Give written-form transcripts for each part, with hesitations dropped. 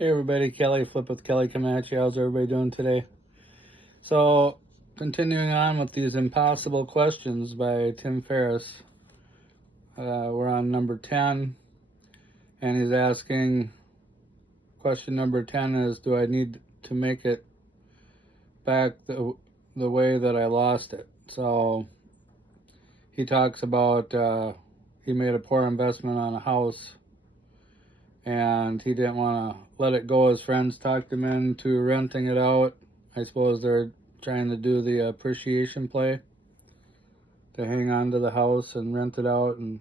Hey everybody, Kelly, Flip with Kelly coming at you. How's everybody doing today? So, continuing on with these impossible questions by Tim Ferriss. We're on number 10, and he's asking, question number 10 is, do I need to make it back the way that I lost it? So, he talks about he made a poor investment on a house, and he didn't want to let it go. His friends talked him into renting it out. I suppose they're trying to do the appreciation play to hang on to the house and rent it out. And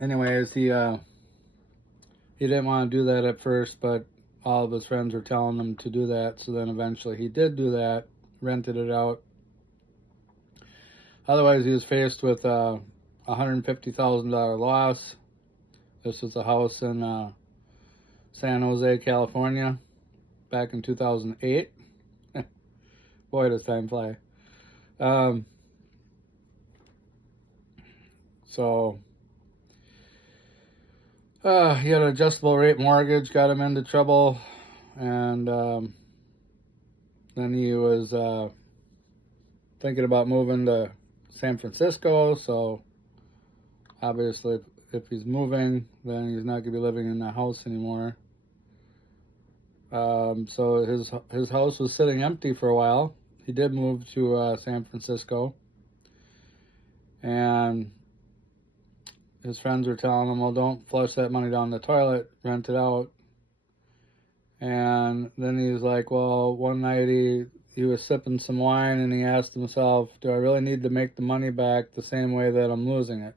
anyways, he didn't want to do that at first, but all of his friends were telling him to do that. So then eventually he did do that, rented it out. Otherwise, he was faced with a $150,000 loss. This was a house in San Jose, California, back in 2008. Boy, does time fly. So he had an adjustable rate mortgage, got him into trouble, and then he was thinking about moving to San Francisco. So obviously, if he's moving, then he's not going to be living in the house anymore. So his house was sitting empty for a while. He did move to San Francisco, and his friends were telling him, well, don't flush that money down the toilet, rent it out. And then he was like, well, one night he was sipping some wine, and he asked himself, do I really need to make the money back the same way that I'm losing it?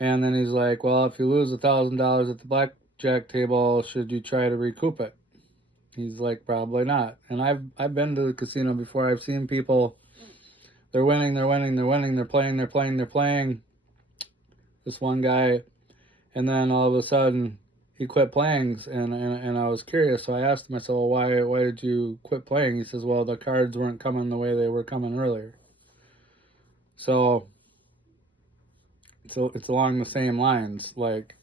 And then he's like, well, if you lose $1,000 at the blackjack table, should you try to recoup it? He's like, probably not. And I've been to the casino before. I've seen people, they're winning, they're playing. This one guy, and then all of a sudden he quit playing, and I was curious, so I asked him, I said, well, why did you quit playing? He says, well, the cards weren't coming the way they were coming earlier. So it's along the same lines. Like,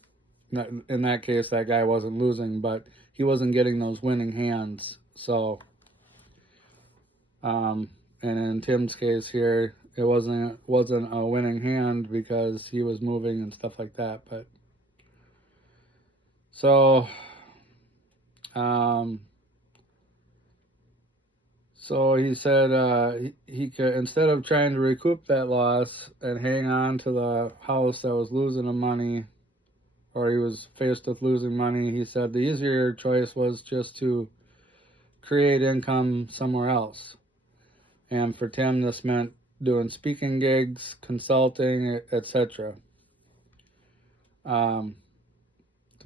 in that case, that guy wasn't losing, but he wasn't getting those winning hands. So and in Tim's case here, it wasn't a winning hand because he was moving and stuff like that. But so so he said he could, instead of trying to recoup that loss and hang on to the house that was losing him money, or he was faced with losing money, he said the easier choice was just to create income somewhere else. And for Tim, this meant doing speaking gigs, consulting, etc. To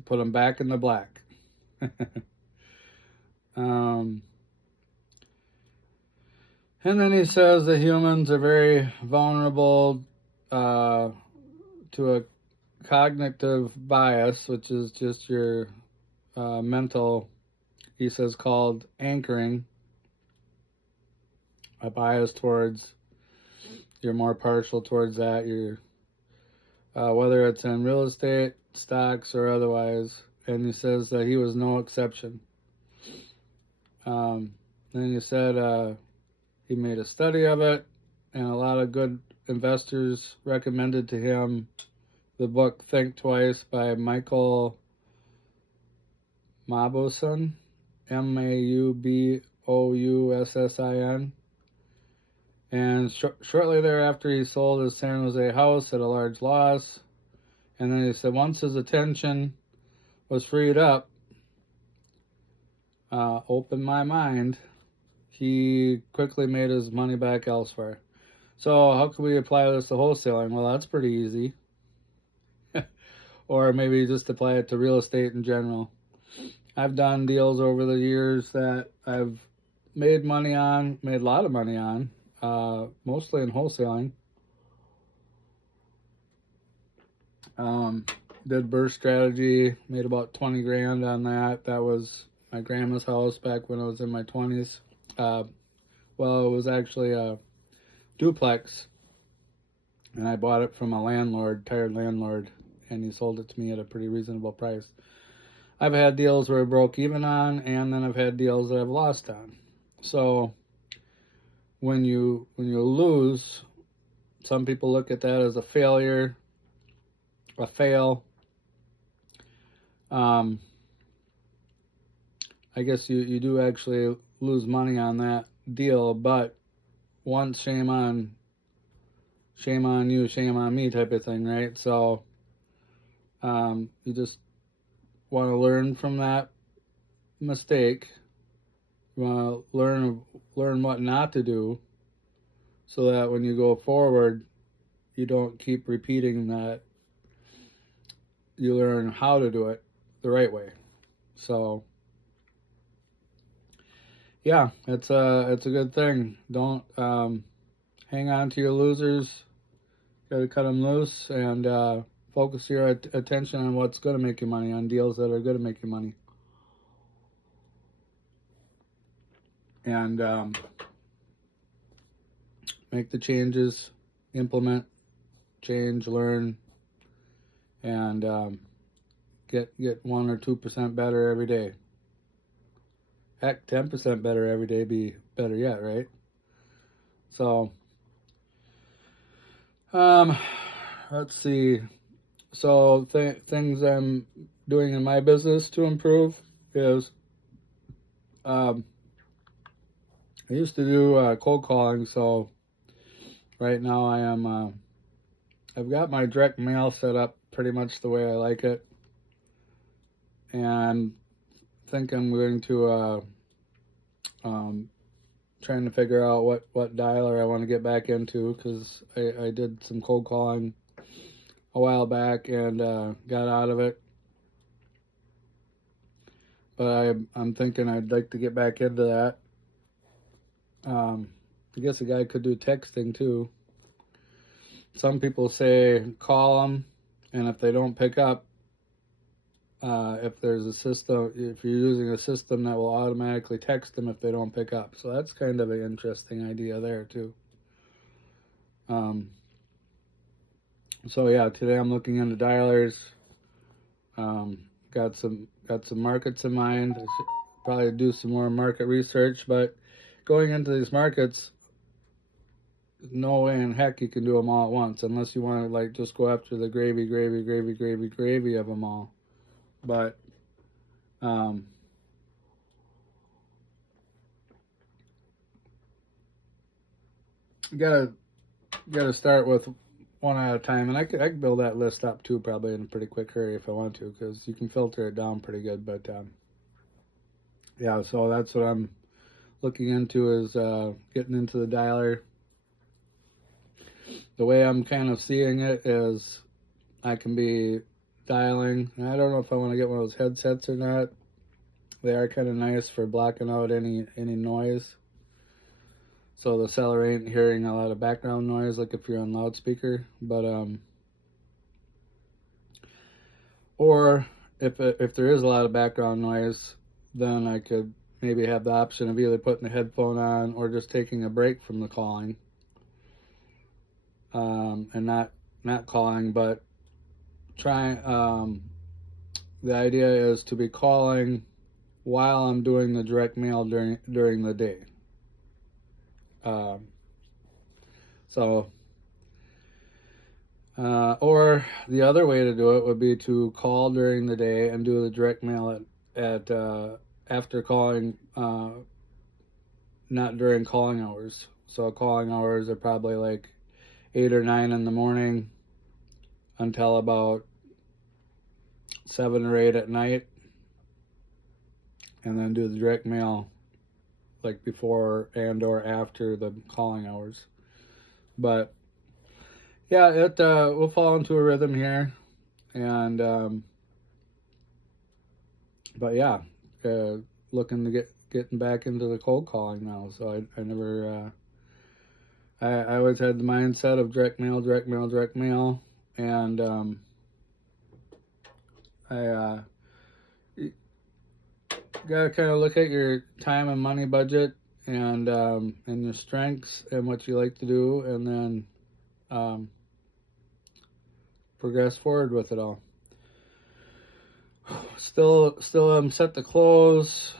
put him back in the black. And then he says that humans are very vulnerable to a cognitive bias, which is just your mental, he says, called anchoring. A bias towards, you're more partial towards that. You're whether it's in real estate, stocks, or otherwise. And he says that he was no exception. Then he said he made a study of it, and a lot of good investors recommended to him the book Think Twice by Michael Mauboussin, Maubousssin. And shortly thereafter, he sold his San Jose house at a large loss. And then he said once his attention was freed up, opened my mind, he quickly made his money back elsewhere. So how can we apply this to wholesaling? Well, that's pretty easy. Or maybe just apply it to real estate in general. I've done deals over the years that I've made money on, made a lot of money on, mostly in wholesaling. Did burst strategy, made about 20 grand on that. That was my grandma's house back when I was in my 20s. Well, it was actually a duplex, and I bought it from a landlord, tired landlord, and he sold it to me at a pretty reasonable price. I've had deals where I broke even on, and then I've had deals that I've lost on. So when you lose, some people look at that as a failure, a fail. I guess you do actually lose money on that deal, but once shame on you, shame on me type of thing, right? So you just want to learn from that mistake. You want to learn what not to do, so that when you go forward, you don't keep repeating that. You learn how to do it the right way. So yeah, it's a good thing. Don't hang on to your losers. Got to cut them loose and focus your attention on what's going to make you money, on deals that are going to make you money. And make the changes, implement, change, learn, and get 1 or 2% better every day. Heck, 10% better every day be better yet, right? So, let's see. So things I'm doing in my business to improve is I used to do cold calling, so right now I am I've got my direct mail set up pretty much the way I like it, and I think I'm going to trying to figure out what dialer I want to get back into, because I did some cold calling a while back and got out of it, but I'm thinking I'd like to get back into that. I guess a guy could do texting too. Some people say call them, and if they don't pick up, if there's a system, if you're using a system that will automatically text them if they don't pick up. So that's kind of an interesting idea there too. So yeah, today I'm looking into dialers. Got some markets in mind. I should probably do some more market research, but going into these markets, no way in heck you can do them all at once, unless you want to like just go after the gravy of them all. But you gotta start with one at a time, and I could build that list up too, probably in a pretty quick hurry if I want to, because you can filter it down pretty good. But yeah, so that's what I'm looking into, is getting into the dialer. The way I'm kind of seeing it is I can be dialing, and I don't know if I want to get one of those headsets or not. They are kind of nice for blocking out any noise, so the seller ain't hearing a lot of background noise like if you're on loudspeaker. But or if there is a lot of background noise, then I could maybe have the option of either putting the headphone on or just taking a break from the calling, and not calling, but trying. The idea is to be calling while I'm doing the direct mail during the day. Or the other way to do it would be to call during the day and do the direct mail at after calling, not during calling hours. So calling hours are probably like 8 or 9 in the morning until about 7 or 8 at night, and then do the direct mail like before and or after the calling hours. But yeah, it we'll fall into a rhythm here, and but yeah, looking to getting back into the cold calling now. So I never I always had the mindset of direct mail, and I gotta kind of look at your time and money budget, and your strengths and what you like to do, and then progress forward with it all. Still I'm set to close.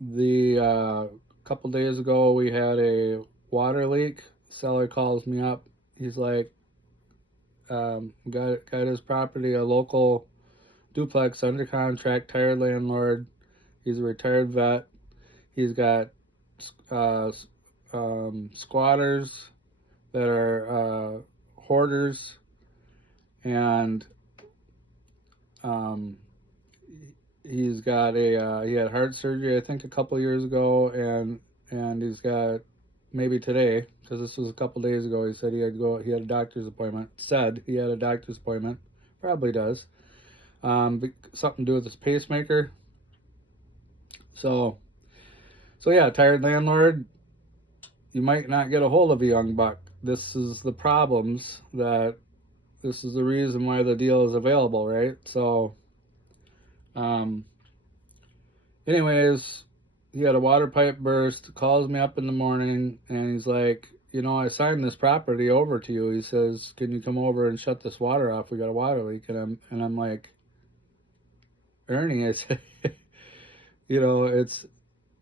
The couple days ago we had a water leak. Seller calls me up. He's like, got his property, a local duplex under contract, tired landlord. He's a retired vet. He's got squatters that are hoarders, and he's got he had heart surgery, I think, a couple years ago, and he's got, maybe today, because this was a couple days ago, he said he had a doctor's appointment. Probably does. Something to do with his pacemaker. So yeah, tired landlord. You might not get a hold of a young buck. This is the reason why the deal is available, right? So, anyways, he had a water pipe burst, calls me up in the morning, and he's like, I signed this property over to you. He says, can you come over and shut this water off? We got a water leak. And I'm like, Ernie, I said,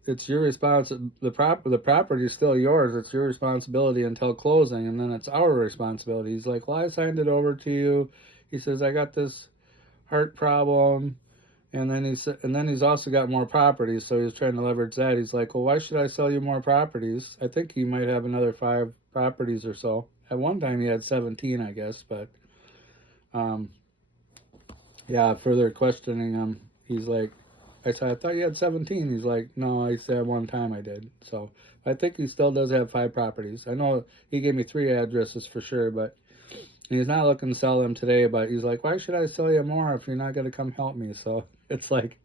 it's your responsibility. The property is still yours. It's your responsibility until closing, and then it's our responsibility. He's like, well, I signed it over to you. He says, I got this heart problem, and then he's also got more properties, so he's trying to leverage that. He's like, well, why should I sell you more properties? I think he might have another 5 properties or so. At one time he had 17, I guess, but yeah, further questioning him, he's like, I said, I thought you had 17. He's like, no, I said one time I did. So I think he still does have 5 properties. I know he gave me 3 addresses for sure, but he's not looking to sell them today. But he's like, why should I sell you more if you're not going to come help me? So it's like,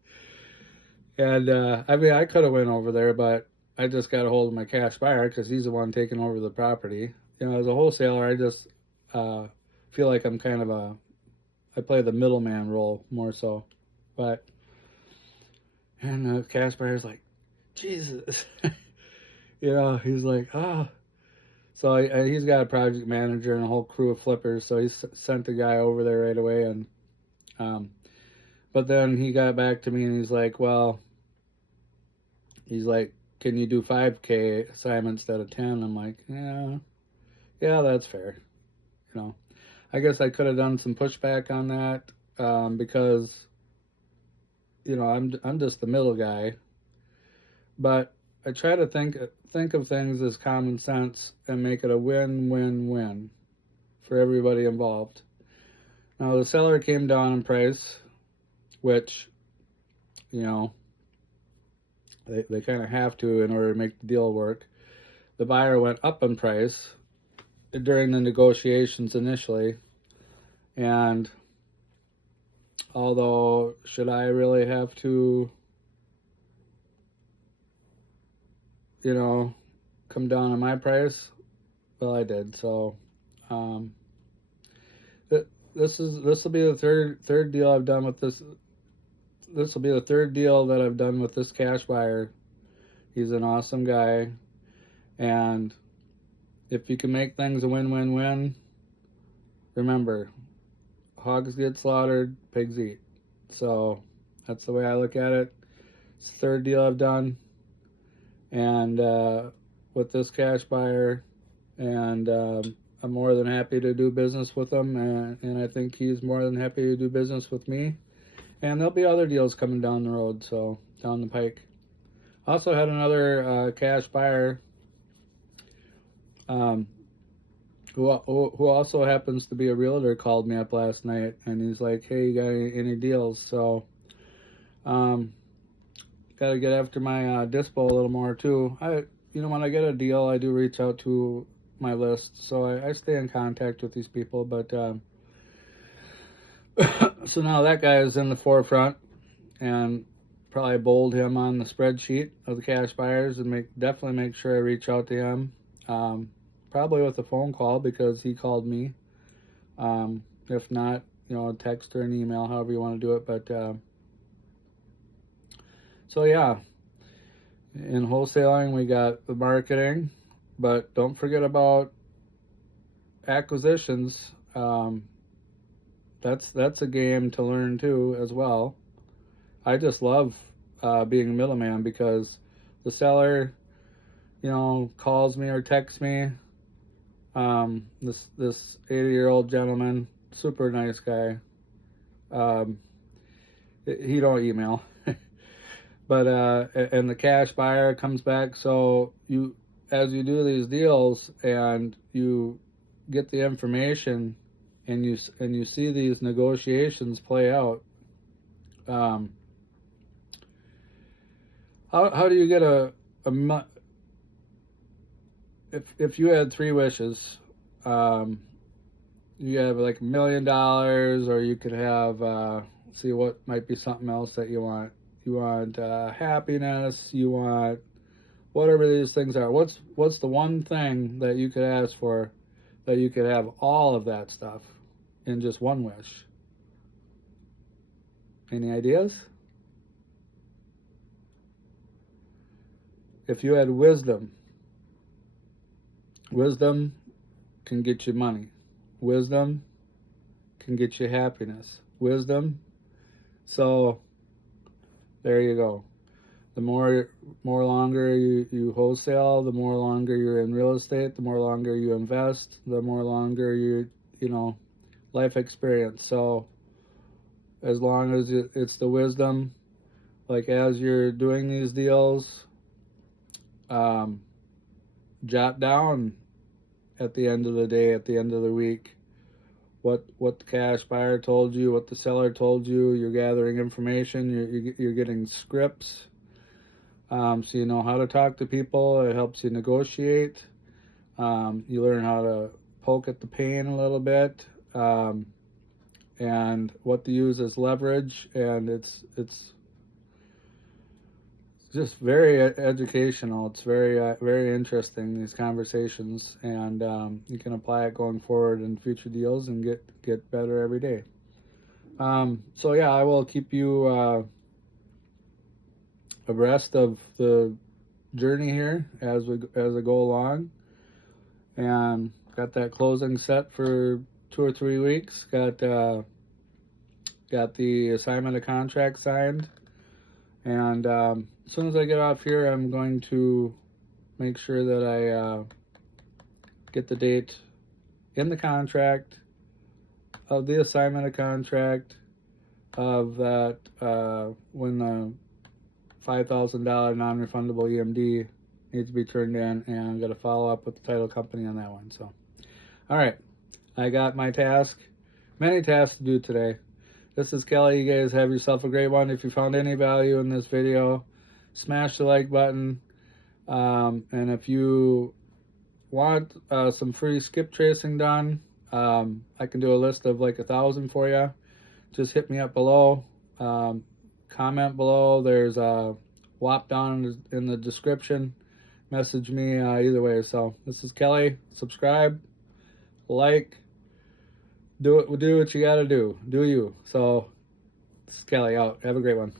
and I mean, I could have went over there, but I just got a hold of my cash buyer because he's the one taking over the property. As a wholesaler, I just feel like I'm kind of I play the middleman role more so. But, and the cash buyer's like, Jesus, he's like, oh. So he's got a project manager and a whole crew of flippers. So he sent the guy over there right away. And, but then he got back to me and he's like, can you do 5K assignments instead of 10? I'm like, yeah, that's fair. I guess I could have done some pushback on that, because, I'm just the middle guy. But I try to think of things as common sense and make it a win-win-win for everybody involved. Now, the seller came down in price, which, they kind of have to in order to make the deal work. The buyer went up in price during the negotiations initially, and although, should I really have to come down on my price? Well, I did. So this will be the third deal I've done with this. This will be the third deal that I've done with this cash buyer. He's an awesome guy, and if you can make things a win-win-win, remember, hogs get slaughtered, pigs eat. So that's the way I look at it. It's the third deal I've done, and with this cash buyer, and I'm more than happy to do business with him, and I think he's more than happy to do business with me. And there'll be other deals coming down the road, so down the pike. Also had another cash buyer who also happens to be a realtor, called me up last night, and he's like, hey, you got any deals? So got to get after my dispo a little more too. When I get a deal, I do reach out to my list, so I stay in contact with these people. But so now that guy is in the forefront, and probably bold him on the spreadsheet of the cash buyers, and definitely make sure I reach out to him. Probably with a phone call, because he called me. If not, a text or an email, however you want to do it. But so yeah, in wholesaling we got the marketing, but don't forget about acquisitions, that's a game to learn too as well. I just love being a middleman because the seller, calls me or texts me. This 80-year-old gentleman, super nice guy. He don't email, but and the cash buyer comes back. So as you do these deals and you get the information and you see these negotiations play out. How do you get if you had 3 wishes, you have like $1 million, or you could have see what might be something else that you want. You want happiness. You want whatever these things are. What's the one thing that you could ask for, that you could have all of that stuff in just one wish? Any ideas? If you had wisdom can get you money. Wisdom can get you happiness. Wisdom. So there you go. The more longer you wholesale, the more longer you're in real estate, the more longer you invest, the more longer you life experience. So as long as it's the wisdom, like as you're doing these deals, jot down at the end of the day, at the end of the week, what the cash buyer told you, what the seller told you. You're gathering information. You're getting scripts, so you know how to talk to people. It helps you negotiate. You learn how to poke at the pain a little bit, and what to use as leverage. And it's just very educational. It's very interesting, these conversations, and you can apply it going forward in future deals and get better every day. So yeah, I will keep you abreast of the journey here as I go along, and got that closing set for 2 or 3 weeks. Got the assignment of contract signed, and as soon as I get off here, I'm going to make sure that I get the date in the contract of the assignment of contract of that when the $5,000 non-refundable EMD needs to be turned in, and I'm going to follow up with the title company on that one. So, all right, I got my task, many tasks to do today. This is Kelly. You guys have yourself a great one. If you found any value in this video, smash the like button. And if you want some free skip tracing done, I can do a list of like 1,000 for you. Just hit me up below. Comment below. There's a WAP down in the description. Message me either way. So this is Kelly. Subscribe, like, do what you gotta do. Do you. So this is Kelly out. Have a great one.